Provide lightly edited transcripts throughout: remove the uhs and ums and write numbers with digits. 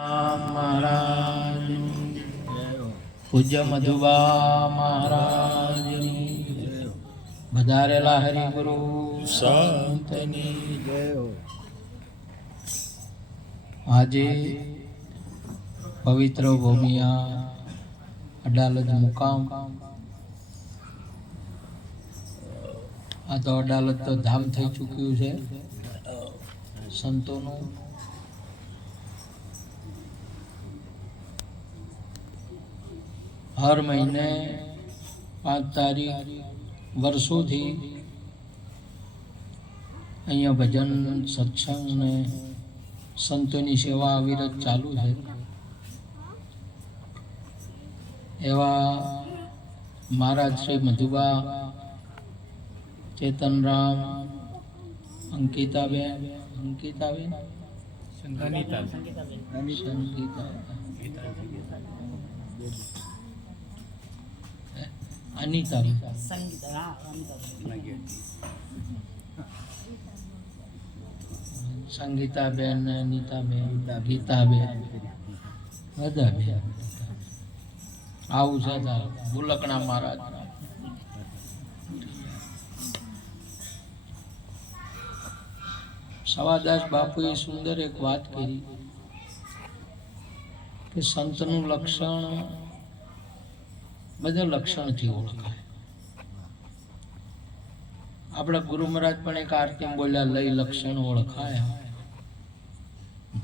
महाराज पूज्य मधुबा महाराज વધારેલા હરિગુરુ સંતની જય હો। આજે પવિત્ર ભૂમિયા અડાલજ મુકામ, આ તો અડાલજ તો ધામ થઈ ચૂક્યું છે સંતોનું। हर महीने 5 तारीख वर्षों थी अहियाँ भजन सत्संग ने संतों की सेवा अविरत चालू है। एवा महाराज श्री मधुबा, चेतनराम, अंकिताबेन अनीता संगीताबेन, अनीताबेन, गीताबेन બધા બે આવું છે ભૂલકણા મહારાજ। સવાદાસ બાપુએ સુંદર એક વાત કરી કે સંતનું લક્ષણ બધા લક્ષણથી ઓળખાય। આપણા ગુરુ મહારાજ પણ એક આરતી બોલ્યા, લઈ લક્ષણ ઓળખાયા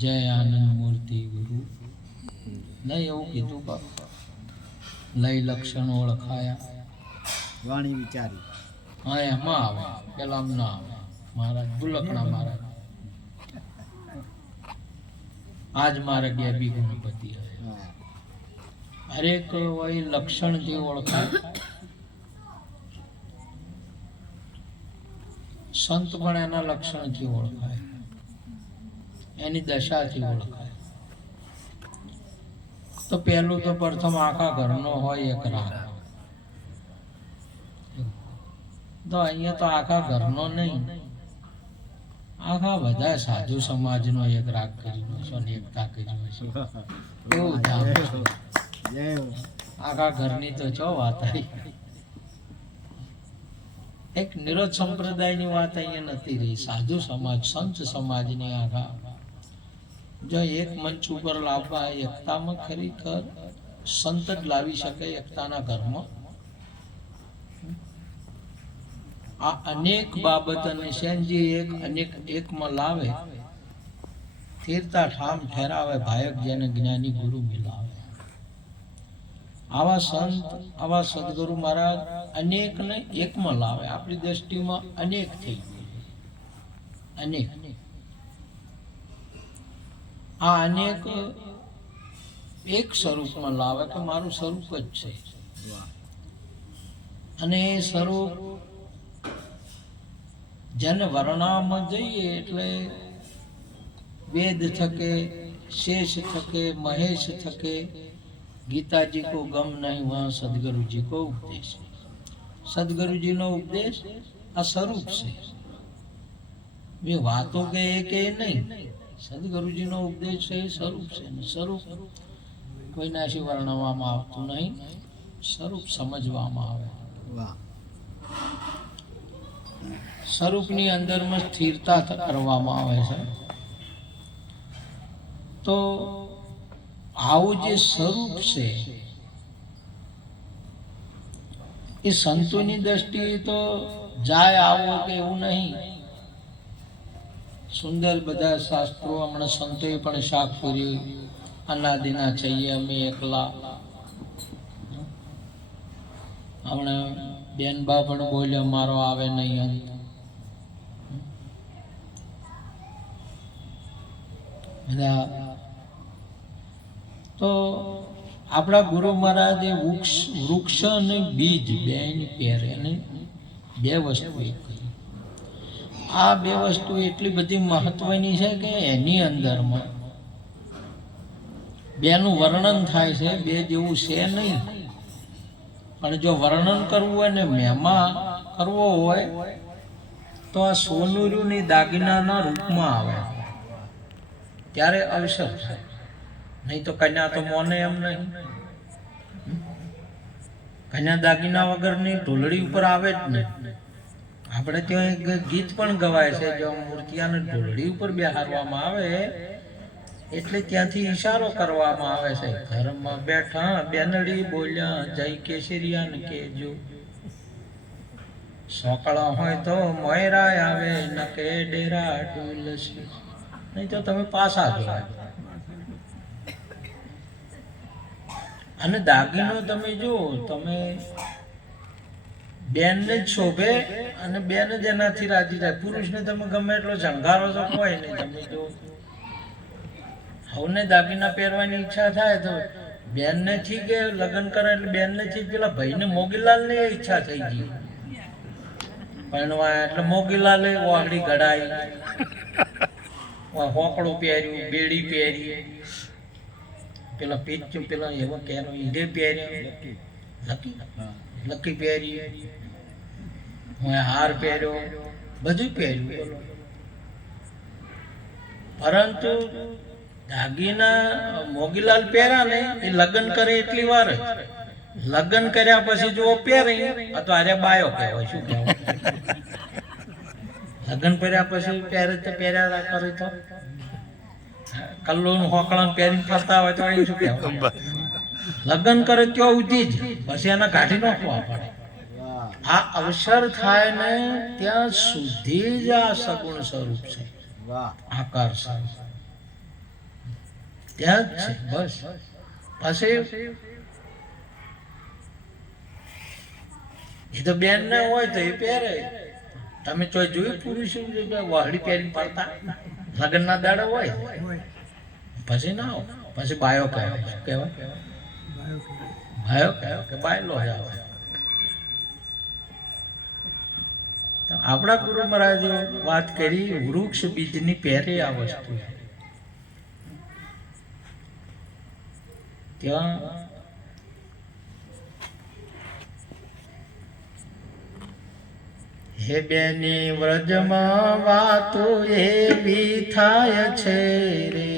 જય આનંદ મૂર્તિ ગુરુ, નહીં એવું કીધું બાપા, લઈ લક્ષણ ઓળખાયા વાણી વિચારી। હા એમાં આવે, પેલા ના આવે મહારાજ ભૂલકણા મહારાજ। આજ મારા ગયા બી ગણપતિ હરેક વય લક્ષણ જે ઓળખાય, સંત પણ એના લક્ષણથી ઓળખાય, એની દશાથી ઓળખાય। તો પહેલું તો પ્રથમ આખા ઘરનો હોય એક રાગ, તો અહીંયા તો આખા ઘરનો નહીં, આખા બધા સાધુ સમાજનો એક રાગ કર્યો છે ને એકતા કર્યો છે। એવું ધામ આખા ઘરની તો ચો વાત આવી, એક નિરોધ સંપ્રદાયની વાત અહીંયા નથી રહી, સાધુ સમાજ સંત સમાજની આખા જો એક મંચ ઉપર લાવવા એકતામાં ખરેખર સંત જ લાવી શકે એકતાના ઘરમાં। આ અનેક બાબતને સેનજી એક અનેક એકમાં લાવે, સ્થિરતા ઠામ ઠેરાવે, ભાયક જેને જ્ઞાની ગુરુ મિલાવે। આવા સંત આવા સદગુરુ મહારાજ અનેકને એકમાં લાવે। આપણી દ્રષ્ટિમાં અનેક થઈ ગયું, અનેક આ અનેક એક સ્વરૂપમાં લાવે કે મારું સ્વરૂપ જ છે, અને એ સ્વરૂપ જેને વર્ણવામાં જઈએ એટલે વેદ થકે, शेष थके, महेश थके, गीता जी को गम नहीं वहाँ सदगुरु जी को उपदेश। सदगुरु जी नो उपदेश आ स्वरूप से, वे बातों के एक नहीं, सदगुरु जी नो उपदेश है स्वरूप से। स्वरूप कोई नाशी वर्णવામાં આવતું નહીં, સ્વરૂપ સમજવામાં આવે। સ્વરૂપની અંદરમાં સ્થિરતા કરવામાં આવે છે। તો આવું જે સ્વરૂપ છે એ સંતોની દ્રષ્ટિએ તો જાય આવો કે એવું નહીં। સુંદર બધા શાસ્ત્રો હમણાં સંતોએ પણ શાક પૂર્યું, અનાદિના છીએ અમે એકલા। હમણાં બેનબા પણ બોલ્યા મારો આવે નહીં અંત। બધા તો આપણા ગુરુ મહારાજે વૃક્ષ અને બીજ બેની પહેરે અને બે વસ્તુ એક કરી। આ બે વસ્તુ એટલી બધી મહત્વની છે કે એની અંદરમાં બેનું વર્ણન થાય છે, બે જેવું છે નહીં। પણ જો વર્ણન કરવું હોય ને મહેમા કરવો હોય તો આ સોનુરુની દાગીનાના રૂપમાં આવે, ત્યારે અવસર થાય। નહીં તો કન્યા તો મોને એમ નહીં. કન્યા દાગીના વગરની ઢોલડી ઉપર આવે જ નહીં. આપણે ત્યાં એક ગીત પણ ગવાય છે, જો મૂર્તિયાને ઢોલડી ઉપર બેહારવામાં આવે એટલે ત્યાંથી ઈશારો કરવામાં આવે છે, ઘરમાં બેઠા બેનડી બોલ્યા જય કેસરિયાને કહેજો. સોકળા હોય તો મોયરા આવે ન કે ડેરા ડુલસી, નહીં તો તમે પાછા જોવા. અને દાગીનો તમે જો, તમે બેનને જ શોભે અને બેન જ એનાથી રાજી થાય. પુરુષને તમે ગમે એટલો ઝંગારો તો હોય નહીં. તમે જો હવને દાગીના પહેરવાની ઈચ્છા થાય તો બેનને થી કે લગ્ન કરે એટલે બેનને થી પેલા ભાઈને મોગીલાલ ને ઈચ્છા થઈ ગઈ પરણવા, એટલે મોગીલાલે વાહડી ઘડાઈ, હોકળું પહેર્યું, બેડી પહેરી, પેલા પીચું પેલા એવા કેનો ઈડે પહેર્યા, લકી પહેરી, હું હાર પહેર્યો, બધું પહેર્યું. પરંતુ દાગીના મોગીલાલ પહેર્યા ને એ લગ્ન કરે એટલી વાર જ. લગ્ન કર્યા પછી જો પહેરે તો આરે બાયો કહેવાય. શું કહેવાય? લગ્ન કર્યા પછી પહેરે તો પહેર્યા કરે તો કલ્લું હોકળા પહેરીને ફરતા હોય તો એ શું કહેવાય? લગ્ન કરે ત્યાં ઉધી જ, પછી એના કાઢી નાખવા પડે. આ અવસર થાય ને ત્યાં સુધી જ આ સગુણ સ્વરૂપ છે, આકાર સ્વરૂપ ત્યાં જ છે. બસ પછી એ તો બેન ને હોય તો એ પહેરે. તમે જોયું પુરુષ વાહડી પહેરીને ફરતા લગ્ન ના દાડા હોય, પછી ના હોય, પછી બાયો કહેવાય. શું કહેવાય? બાયો કહેવાય કે બાયલો આવે. આપણા ગુરુ મહારાજે વાત કરી, વૃક્ષ બીજની પહેરે આ વસ્તુ. ત્યાં હે બેની વ્રજમાં વાતો એવી થાય છે રે,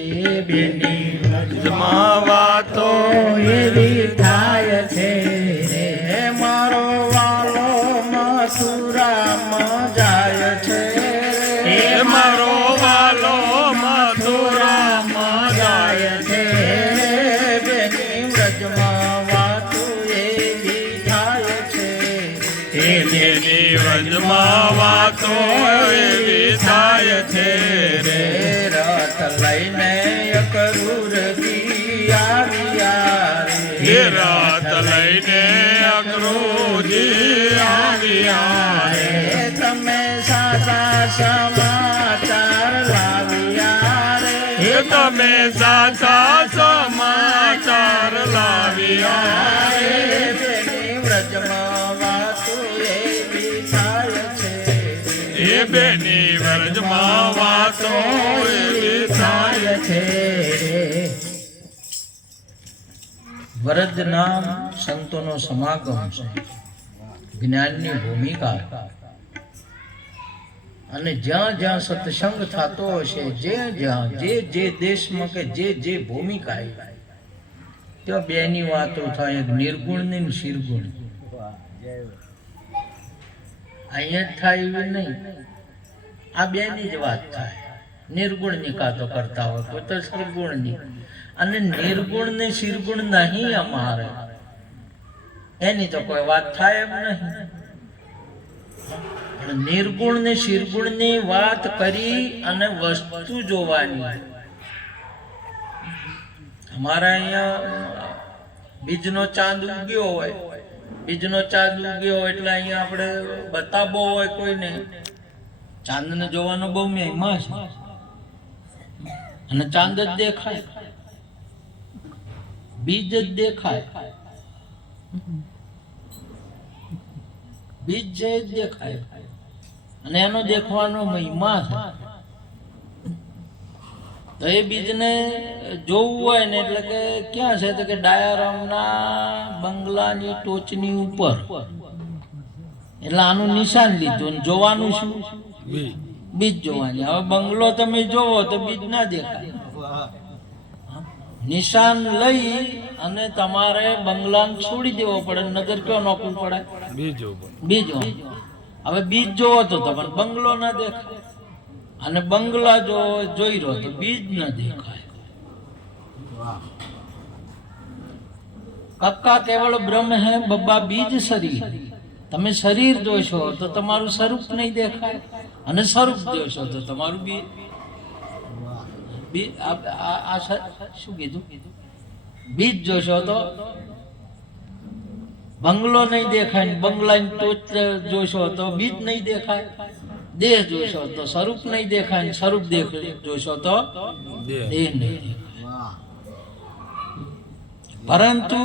બેની વ્રજમાં વાતો એવી થાય છે રે, મારો વાલો મથુરામાં જાય છે રે, મારો વાલો મથુરામાં જાય છે. બેની વ્રજમાં વાતો એવી થાય છે, બેની વ્રજમાં વાતો એવી થાય છે રે, રથ લઈને અકરૂર જી આવ્યા રે, રથ લઈને અકરૂરજી આવ્યા રે, તમે સાચા સમાચાર લાવ્યા રે, તમે સાચા સમાચાર લાવ્યા રે, બેની વ્રજમાં વાતો એવી થાય છે, એ બેની વ્રજમાં વાતો એવી થાય છે. વરદ નામ સંતોનો સમાગમ છે, જ્ઞાનની ભૂમિકા. અને જ્યાં જ્યાં સત્સંગ થતો હશે, જ્યાં જે દેશમાં કે જે ભૂમિકા ત્યાં બેની વાતો થાય, નિર્ગુણ ને શિરગુણ. અહીંયા જ થાય એવી નહીં, આ બેની જ વાત થાય. નિર્ગુણ ની કાતો કરતા હોય, કોઈ તો સર્ગુણ ની. અને નિર્ગુણ ને શિરગુણ નહીં અમારે, એની તો કોઈ વાત થાય એમ નહીં. નિર્ગુણ ને શિરગુણ ની વાત કરી અને વસ્તુ જોવાની. અમારા અહીંયા બીજનો ચાંદ ઉગ્યો હોય, બીજનો ચાંદ ઉગ્યો હોય એટલે અહીંયા આપણે બતાવવો હોય કોઈને, ચાંદને જોવાનો બહુ મહિમા છે. અને ચાંદ જ દેખાય, બીજ જ દેખાય, બીજ જે દેખાય અને એનો દેખવાનો મહિમા છે. તો એ બીજને જોવું હોય ને એટલે કે ક્યાં છે, તો કે ડાયારામના બંગલાની ટોચની ઉપર. એટલે આનું નિશાન લીધું અને જોવાનું શું? બીજ જોવાની. હવે બંગલો તમે જોવો તો બીજ ના દેખાય, નિશાન લઈ અને તમારે બંગલાને છોડી દેવો પડે. નજર કયો નોખવું પડે? બીજો. હવે બીજ જોવો તો પણ બંગલો ના દેખાય, અને બંગલા જો જોઈ રહ્યો તો બીજ ના દેખાય. કક્કા કેવળ બ્રહ્મ હે, બબ્બા બીજ શરીર. તમે શરીર જોશો તો તમારું સ્વરૂપ નહીં દેખાય, અને સ્વરૂપ જોશો તો તમારું બીજ. શું કીધું? બીજ જોશો તો બંગલો નહીં દેખાય, બંગલાની ટોચ જોશો તો બીજ નહીં દેખાય. દેહ જોશો તો સ્વરૂપ નહીં દેખાય, સ્વરૂપ જોશો તો દેહ નહીં દેખાય. પરંતુ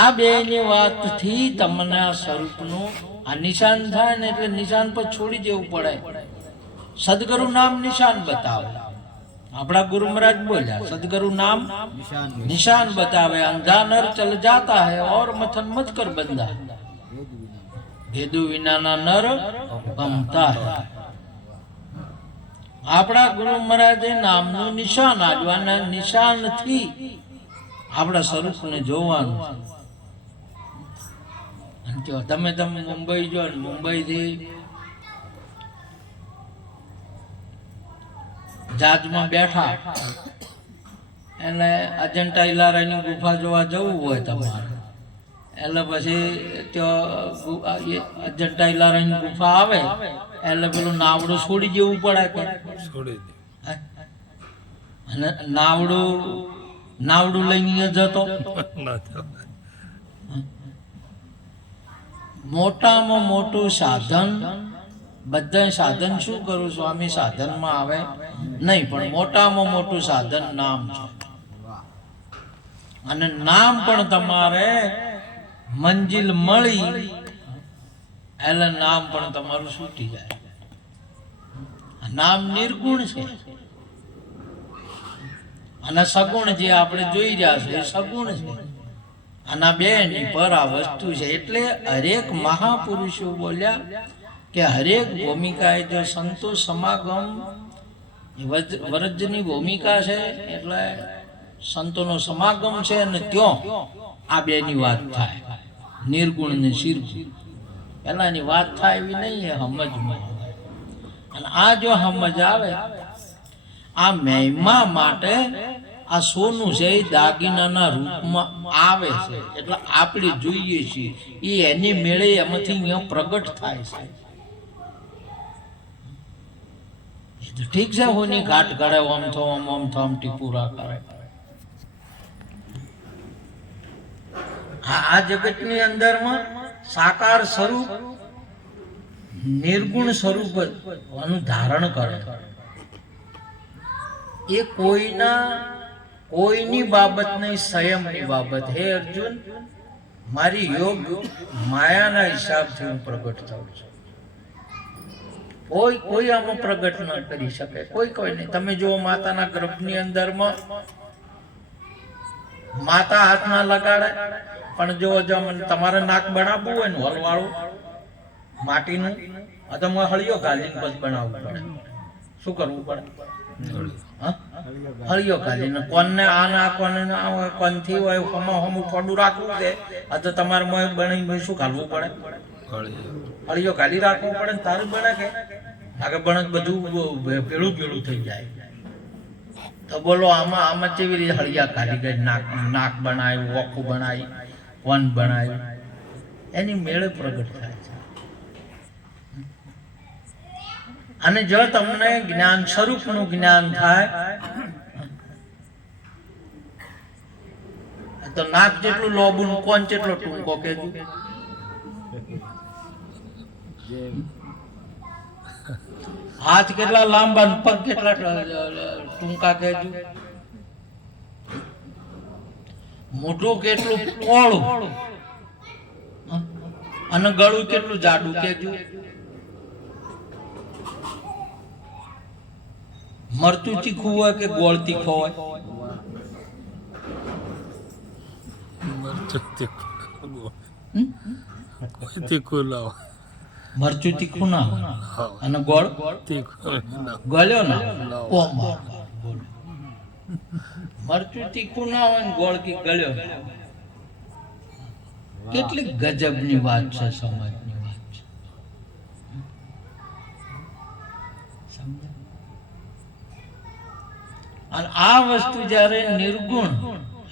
આ બે ની વાત થી તમને આ સ્વરૂપનું આ નિશાન થાય ને, એટલે નિશાન પર છોડી દેવું પડે. સદગુરુ નામ નિશાન બતાવે. આપણા ગુરુ મહારાજ બોલ્યા, સદગુરુ નામ નિશાન बतावे, अंधा नर चल जाता है और मथन मत कर बंदा, भेदु विना ना नर गमता है. આપણા ગુરુ મહારાજે નામનું નિશાન આજવાના નિશાન થી આપણા સ્વરૂપને જોવાનું. તમે મુંબઈ જો, મુંબઈ થી જહાજમાં બેઠા એટલે અજંટા ઇલારાની ગુફા જોવા જવું હોય તમારે, એટલે પછી ત્યાં અજંટા ઇલારાની ગુફા આવે એટલે પેલું નાવડું છોડી દેવું પડે કે અને નાવડું લઈને જતો. મોટામાં મોટું સાધન, બધા સાધન શું કરું સ્વામી? સાધનમાં આવે નહીં, પણ મોટામાં મોટું સાધન નામ છે. અને નામ પણ તમારે મંજિલ મળી એટલે નામ પણ તમારું છૂટી જાય. નામ નિર્ગુણ છે અને સગુણ જે આપણે જોઈ રહ્યા છે એ સગુણ છે. આના બે ની પર આ વસ્તુ છે. એટલે હરેક મહાપુરુષો બોલ્યા કે હરેક ભૂમિકા જો સંતો સમાગમ વરજની ભૂમિકા છે, એટલે સંતોનો સમાગમ છે, અને ત્યાં આ બે ની વાત થાય, નિર્ગુણ ને શિરગુણ. પેલાની વાત થાય એવી નહીં, એ સમજમાં. અને આ જો સમજ આવે, આ મહિમા માટે આ સોનું છે એ દાગીનાના રૂપમાં આવે છે, એટલે આપણે જોઈએ છીએ એ એની મેળે એમાંથી અહીંયા પ્રગટ થાય છે. ઠીક છે, હોની ઘાટ કરે ઓમ થમ ટીપુરા કરે. આ જગતની અંદરમાં સાકાર સ્વરૂપ નિર્ગુણ સ્વરૂપ આનું ધારણ કરે. એ કોઈની બાબત નહીં, સંયમની બાબત. હે અર્જુન, મારી યોગ માયાના હિસાબથી હું પ્રગટ થાઉં છું. કોઈ આમાં પ્રગટ ન કરી શકે, કોઈ નહીં. તમે જુઓ માતાના ગર્ભની અંદરમાં માતા હાથ ના લગાડે, પણ જો તમારે નાક બનાવવું હોય ને હલવાળું માટીનું, તમારે હળિયો ગાલીને બસ બનાવવું પડે. શું કરવું પડે? હળિયો ગાલીને કોનને આ ના કોનથી હોય હમું થોડું રાખવું છે, આ તો તમારે બનાવી શું ઘાલવું પડે? હળિયો ગાલી રાખવું પડે ને તારું બને કે આગળ બને બધું પેલું થઈ જાય. તો બોલો આમાં કેવી રીતે હળિયા ગાલી ગઈ? નાક બનાવ્યું, ઓખું બનાવી, વન બનાવ્યું, એની મેળે પ્રગટ થાય છે. અને જો તમને જ્ઞાન સ્વરૂપનું જ્ઞાન થાય તો નાક જેટલું લોબું, કોણ જેટલો ટૂંકો કેજો? હાથ કેટલા લાંબા, પગ કેટલા ટૂંકા કેજો? મોઢું કેટલું પહોળું અને ગળું કેટલું જાડું કેજો? મરચું તીખું હોય કે ગોળ તીખો હોય? મરચું તીખું ના હોય અને ગોળ ગળ્યો ના. મરચું તીખું ના હોય ને ગોળ કી ગળ્યો. કેટલી ગજબની વાત છે, સમાજની વાત છે. સમજાય? અને આ વસ્તુ જ્યારે નિર્ગુણ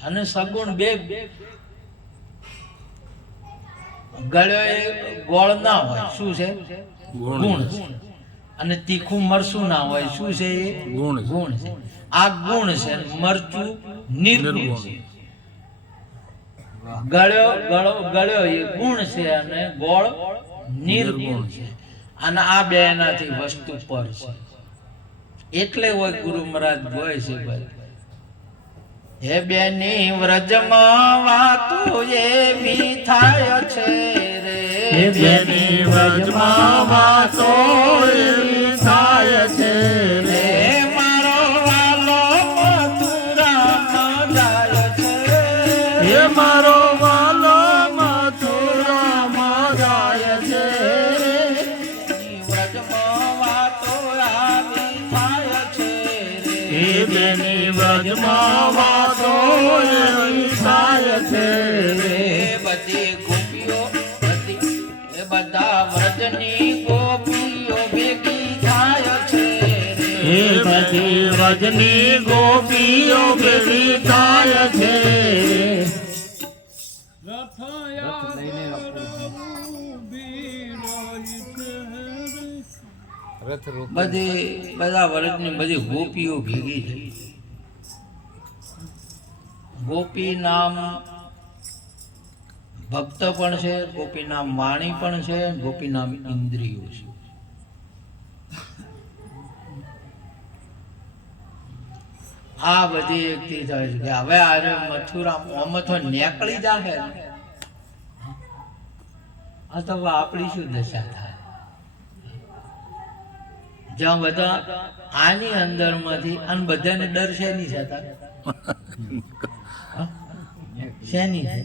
અને સગુણ બે ગળ્યો એ ગોળ ના હોય, શું છે? ગુણ છે. અને તીખું મરચું ના હોય, શું છે? એ ગુણ છે. આ ગુણ છે, મરચું નિર્ગુણ છે. ગળ્યો એ ગુણ છે અને ગોળ નિર્ગુણ છે. અને આ બે એનાથી વસ્તુ પર છે. એટલે હોય ગુરુ મહારાજ બોય છે ભાઈ, હે બેની વ્રજમાં વાતો એવી થાય છે રે, હે બેની વ્રજમાં વાતો એવી થાય છે રે, મારો વાલો મથુરામાં જાય છે, હે મારો વાલો મથુરામાં જાય છે રે, વ્રજમાં વાતો આવી થાય છે રે, બેની વ્રજમાં વાતો એવી થાય છે રે, બધી ગોપીઓ બધી એ બધા વ્રજની ગોપીઓ ભેગી થાય છે રે, બધી વ્રજની ગોપીઓ ભેગી થાય છે બધા વ્રજની બધી ગોપીઓ ભેગી થઈ. ગોપી નામ ભક્ત પણ છે, ગોપી નામ વાણી પણ છે, ગોપી નામ ઇન્દ્રિયો છે. આ બધી એકથી થાય છે કે હવે આજે મથુરા ઓમથો નીકળી જાહે, આ તો આપણી શું દશા થાય? જ્યાં બધા આની અંદર માંથી અને બધાને ડર શેની છે? શેની છે?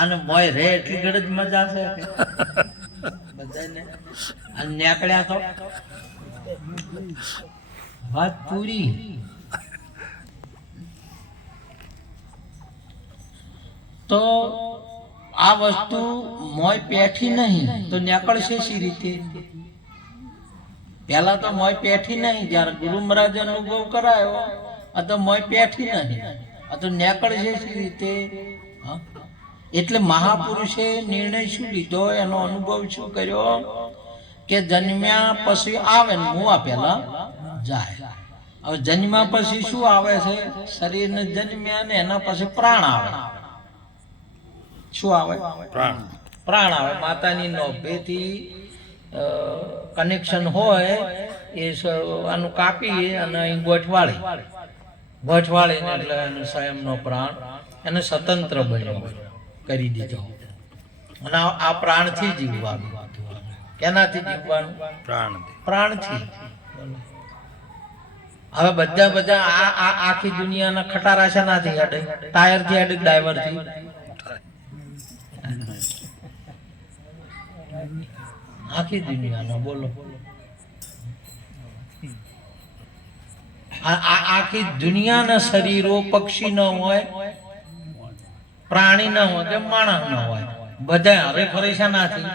અને મોય રે એટલી ઘડી જ મજા છે બધાને. અને નીકળ્યા તો વાત પૂરી. તો આ વસ્તુ મોય પેઠી નહીં તો નીકળશે શી રીતે? પેલા તો મોય પેઠી નહીં, જયારે ગુરુ મહારાજ અનુભવ કરાયો આ તો મોય પેઠી નહીં, આ તો નીકળશે શી રીતે? એટલે મહાપુરુષે નિર્ણય શું લીધો, એનો અનુભવ શું કર્યો કે જન્મ્યા પછી આવે ને મુવા પેલા જાય. હવે જન્મ્યા પછી શું આવે છે? શરીરને જન્મ્યા ને એના પછી પ્રાણ આવે. શું આવે? પ્રાણ આવે. માતાની નોભેથી કનેક્શન હોય એ આનું કાપી અને અહીં ગોઠવાળીને એટલે એનો સ્વયંનો પ્રાણ એને સ્વતંત્ર બન્યો કરી દીધો. અને આ પ્રાણથી જીવવાનું. કેનાથી જીવવાનું? પ્રાણથી. હવે બધા આ આખી દુનિયાના ખટારા છે નાથી હેડે? ટાયરથી હેડે, ડ્રાઈવરથી? આખી દુનિયાનો બોલો. આખી દુનિયાના શરીરો પક્ષી ન હોય, પ્રાણી ન હોય કે માણસ ન હોય, બધા હવે પરેશાન નથી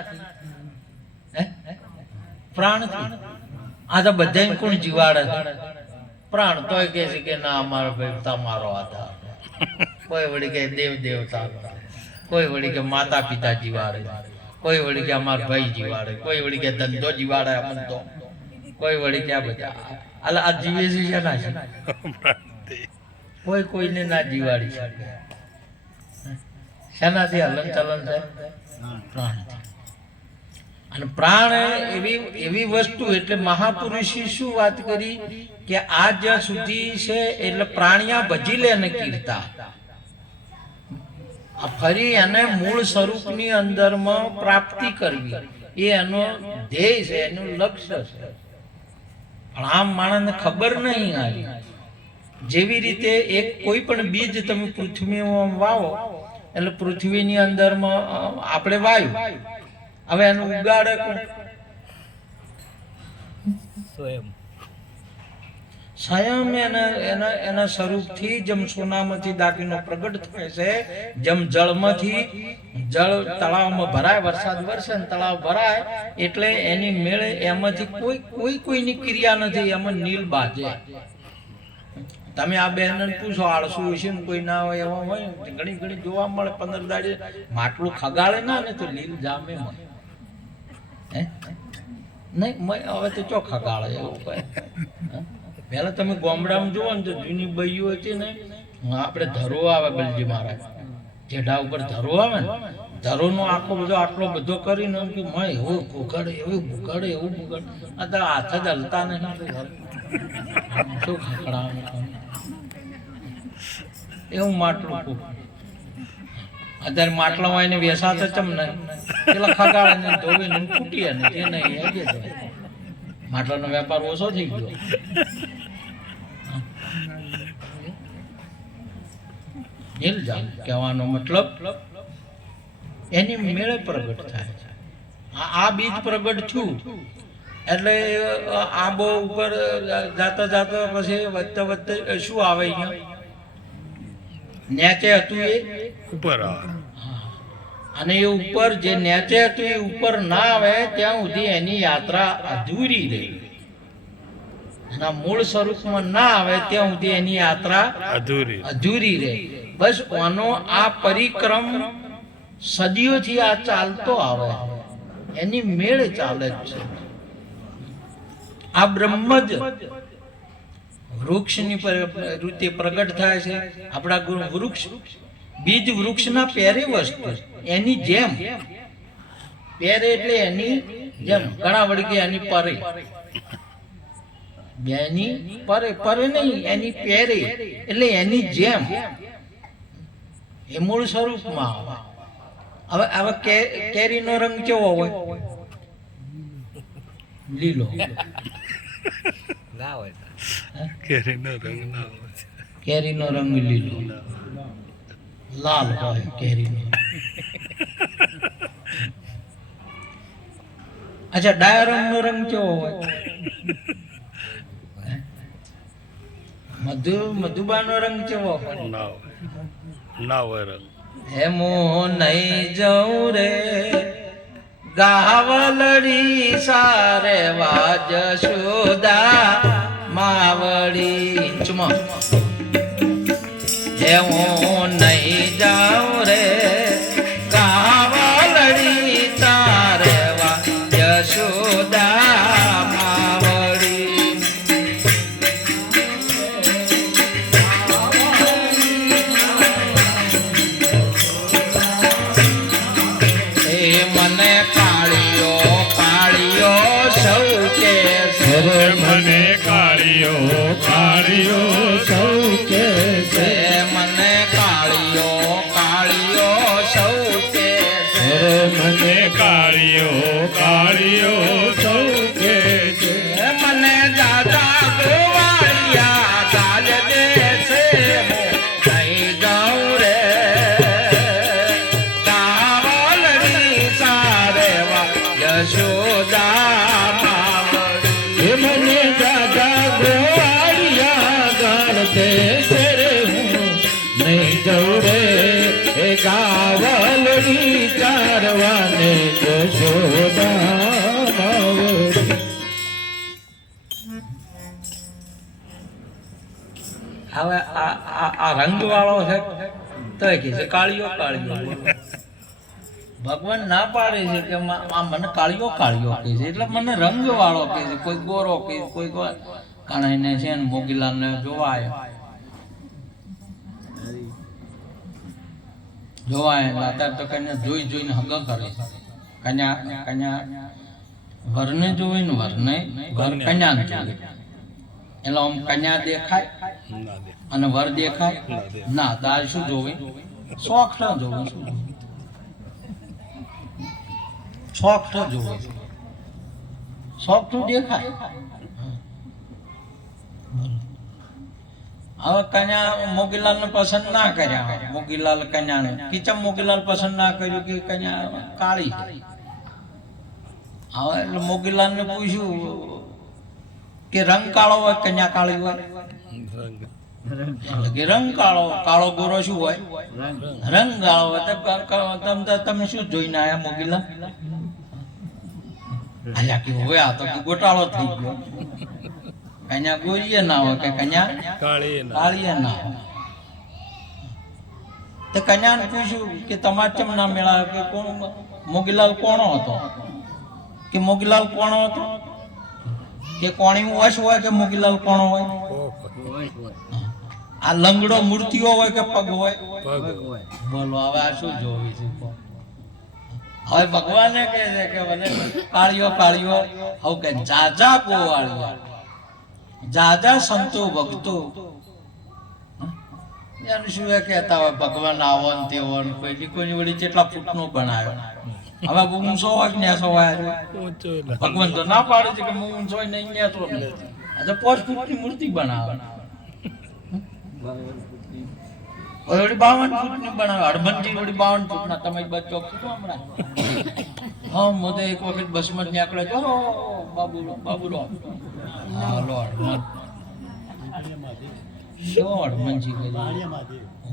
પ્રાણથી. આ તો બધા કોણ જીવાડે છે? પ્રાણ. તોય કે છે કે ના અમારો ભાઈ તમારો આધાર. કોઈ વળી કે દેવ દેવતા, કોઈ વળી કે માતા પિતા જીવાડે, કોઈ વળી કે અમાર ભાઈ જીવાડે, કોઈ વળી કે ધંધો જીવાડે અમને તો, કોઈ વળી કે આ બધા આ જીવે છે ના છે? કોઈ કોઈને ના જીવાડી શકે. શેનાથી હલન ચલન છે? પ્રાણથી. અને પ્રાણ એવી વસ્તુ, એટલે મહાપુરુષે શું વાત કરી કે આ જ્યાં સુધી છે એટલે પ્રાણિયા ભજી લે ને કીર્તા, ફરી એને મૂળ સ્વરૂપની અંદરમાં પ્રાપ્તિ કરવી એ એનો ધ્યેય છે, એનું લક્ષ્ય છે. પણ આમ માણસને ખબર નહીં આવી. જેવી રીતે એક કોઈ પણ બીજ તમે પૃથ્વીમાં વાવો એટલે પૃથ્વીની અંદરમાં આપણે વાયુ, હવે એનું ઉગાડે સ્વયં એના સ્વરૂપથી જેમ સોનામાંથી દાગીનો પ્રગટ થાય છે, જેમ જળમાંથી જળ તળાવમાં ભરાય, વરસાદ વરસે ને તળાવ ભરાય એટલે એની મેળે એમાંથી કોઈની ક્રિયા નથી, એમાં નીલ બાજે. તમે આ બહેનને પૂછો, આળસુ હશે ને કોઈ ના હોય એવા હોય ને ઘણી ઘણી જોવા મળે, 15 દાડે માટલું ખગાડે ના ને તો નીલ જામે મને. હે નહીં હવે તો ચો ખગાડે એવું કઈ. પેલા તમે ગામડામાં જુઓ ને તો જૂની બઈઓ હતી ને, આપણે ધરો આવે બલજી મહારાજ જેઢા ઉપર ધરો આવે ને, ધરો નો આખો બધો આટલો બધો કરીને એમ કે મય એવું ભૂગડે એવું ભૂગડે એવું ભૂગડે. આ તો હાથ જ હલતા નહીં, શું ખકડાવે એવું માટલું ખૂબ. અત્યારે માટલામાં એને વેસાતા ચમ નહીં, પેલા ખગાડે ને ધોવીને ફૂટીએ ને તે નહીં એ માટલાનો વેપાર ઓછો થઈ ગયો. નીલજામ કહેવાનો મતલબ એની મેળે પ્રગટ થાય છે. આ બીજ પ્રગટ છું એટલે આ બહુ ઉપર જાતા જાતા પછી વધતા વધતા શું આવે અહીંયા નેચે હતું એ ઉપર આવે, અને એ ઉપર જે નેચે હતું એ ઉપર ના આવે ત્યાં સુધી એની યાત્રા અધૂરી રહી. એના મૂળ સ્વરૂપમાં ના આવે ત્યાં સુધી એની યાત્રા અધૂરી રહે. બસ આનો આ પરિક્રમ સદીઓથી આ ચાલતો આવે, એની મેળ ચાલે જ છે. આ બ્રહ્મ જ વૃક્ષની રીતે પ્રગટ થાય છે. આપણા ગુરુ વૃક્ષ બીજ વૃક્ષના પેરે વસ્તુ એની જેમ પેરે એટલે એની જેમ, ઘણા વળી એની પરે, બેની પરે પરે નહીં એની પેરે એટલે એની જેમ એ મૂળ સ્વરૂપમાં આવે. હવે કેરીનો રંગ કેવો હોય? લીલો. કેરીનો રંગ લીલો, લાલ હોય કેરીનો. અચ્છા, ડાયા રંગનો રંગ કેવો હોય? મધુબાનો રંગ કેવો હોય? ના હોય રંગ. હેમો નહીં જઉં રે ગાવલડી સારે વાજ સુદા માવડી ચુમા. હેમો નહીં જાઉં રે ગાવલડી તારે વાજ સુદા માવડી. મને કાળિયો કાળિયો સૌ કે છે, મને કાળિયો સૌ કે છે, મને કાળિયો કાળિયો સૌ કે છે, મને કાળિયો સૌ કે છે, મને દાદા ગોવાળિયા ગાલ દે છે. નહીં જાઉં રે ગાવલડી સારે વા યશોદા માવડી. મને દાદા ગોવાળિયા ગાળ દે છે રે, હું નહીં જઉં રે એ ગાવલડી ચારવાને યશોદા માવડી. હવે આ રંગ વાળો છે તો કે છે કાળિયો કાળિયો. ભગવાન ના પાડે છે કે આ મને કાળિયો કાળિયો કહે છે એટલે મને રંગ વાળો કહે છે. કોઈ ગોરો કહે, કોઈ કાણાઈને છે ને મોગીલાલ ને જોવાય અત્યારે તો કન્યા જોઈને હગા કરે છે. કન્યા વરને જોવે ને વરને વર કન્યાને જોવે એટલે આમ કન્યા દેખાય અને વર દેખાય ના, તો આ શું જોવે? શોખ ના જોવે. શું શોખ ના જોવે? શોખ નું દેખાય. હવે કન્યા મોગીલાલ ને પસંદ ના કર્યા, મોગીલાલ કન્યાને કિચમ મોગીલાલ પસંદ ના કર્યું કે કન્યા કાળી છે. હવે એટલે મોગીલાલ ને પૂછ્યું કે રંગ કાળો હોય કન્યા કાળી હોય? એટલે કે રંગ કાળો, કાળો ગોરો શું હોય? રંગ કાળો હોય. તમે શું જોઈને આયા મોગીલા? અલ્યા કે હોય આ તો કે ગોટાળો થઈ ગયો. કન્યા ગોરીએ ના હોય કે કન્યા કાળીએ ના હોય. તો કન્યાને પૂછ્યું કે તમારે કેમ ના મેળાવે? કે કોણ મોગીલાલ કોણો હતો? કે મોગીલાલ કોણો હતો? કે કોણી વશ હોય કે મોગીલાલ કોણો હોય? આ લંગડો મૂર્તિઓ હોય કે પગ હોય? બોલો હવે આ શું જોવી છે? હવે ભગવાને કહે છે કે મને કાળીઓ કાળીઓ હવે કે જાજા ગોવાળીઓ, જાજા સંતો ભક્તો. એનું શું એ કહેતા હોય ભગવાન આવો ને તેવો ને કોઈની વળી કેટલા ફૂટનો બનાવ્યો. હવે ઊંચો હોય કે નેસો હોય? ભગવાન તો ના પાડે છે કે હું ઊંચો હોય નહીં નેસો નથી. આ તો 5 ફૂટની મૂર્તિ બનાવે. વળી 52 ફૂટની બનાવે. હડમંતી વળી 52 ફૂટના. તમે બચ્ચો કીધું હમણાં. હા મોદે એક વખત બસમાં નીકળે તો બાબુલો બાબુલો હાલો હડમંત શું હડમંતી કરી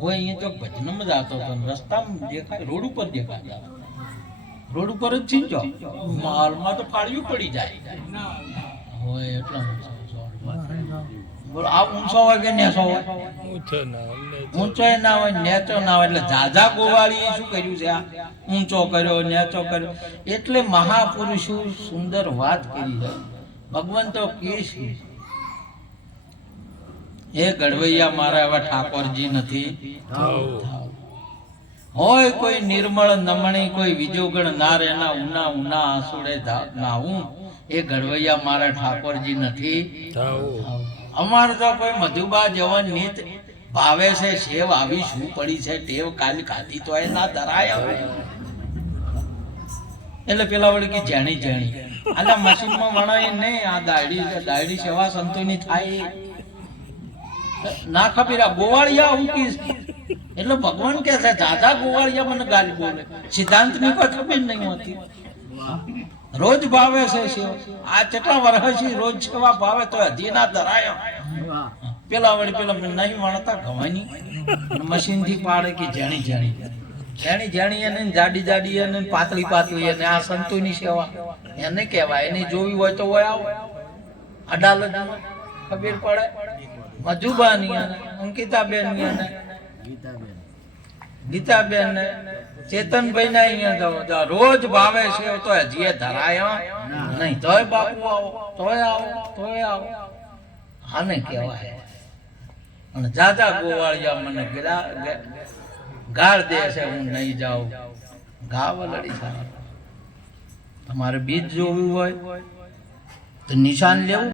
હોય? અહીંયા તો ભજનમાં જતો હતો, રસ્તામાં દેખાય, રોડ ઉપર દેખાતા, રોડ ઉપર જ ચીંચો માલમાં તો ફાળ્યું પડી જાય હોય. એટલા બોલો આ ઊંચો હોય કે નેસો હોય? ઊંચો ના હોય, નેચો ના હોય. એટલે જાજા ગોવાળીએ શું કર્યું છે? આ ઊંચો કર્યો, નેચો કર્યો. એટલે મહાપુરુષો સુંદર વાત કરી છે. ભગવાન તો કે છે એ ગઢવૈયા મારા એવા ઠાકોરજી નથી. હોય કોઈ નિર્મળ નમણી, કોઈ વિજોગણ નાર, એના ઉના ઉના આંસુડે નાવું, એ ગઢવૈયા મારા ઠાકોરજી નથી. અમારે તો કોઈ મધુબા જવાન નીત ભાવે છે, સેવ આવી શું પડી છે, ટેવ કાલ ખાધી તો એ ના ધરાય. એટલે પેલા વળી કે જાણી જાણી આલા મશીનમાં વણાય નહીં. આ દાયડી સેવા સંતોની થાય ના ખબર. આ ગોવાળિયા ઉકીશ એટલે ભગવાન કે છે દાદા ગોવાળિયા મને ગાલી બોલે. સિદ્ધાંત ની કોઈ ખબર નહીં હોતી. રોજ ભાવે છે સેવ. આ કેટલા વર્ષથી રોજ સેવા ભાવે તો હજી ના ધરાય. પેલા વળી પેલા નહીં વણતા ગવાની મશીન થી પાડે કે જાણી જાણી જાણી જાણી અને જાડી જાડી અને પાતળી પાતળી અને આ સંતોની સેવા એને કહેવાય. એને જોવી હોય તો હોય આવો અડાલત ખબર પડે. મજુબાની અને અંકિતાબેન ની અને ગીતાબેન ને ચેતનભાઈ ના અહીંયા રોજ ભાવે છે તો હજી ધરાય નહીં. તોય બાપુ આવો, તોય આવો, તોય આવો. આને કહેવાય. અને જાજા ગોવાળિયા મને ગાળ દે છે, હું નહીં જાઉં. ગાવ લડી સારા. તમારે બીજ જોવું હોય તો નિશાન લેવું.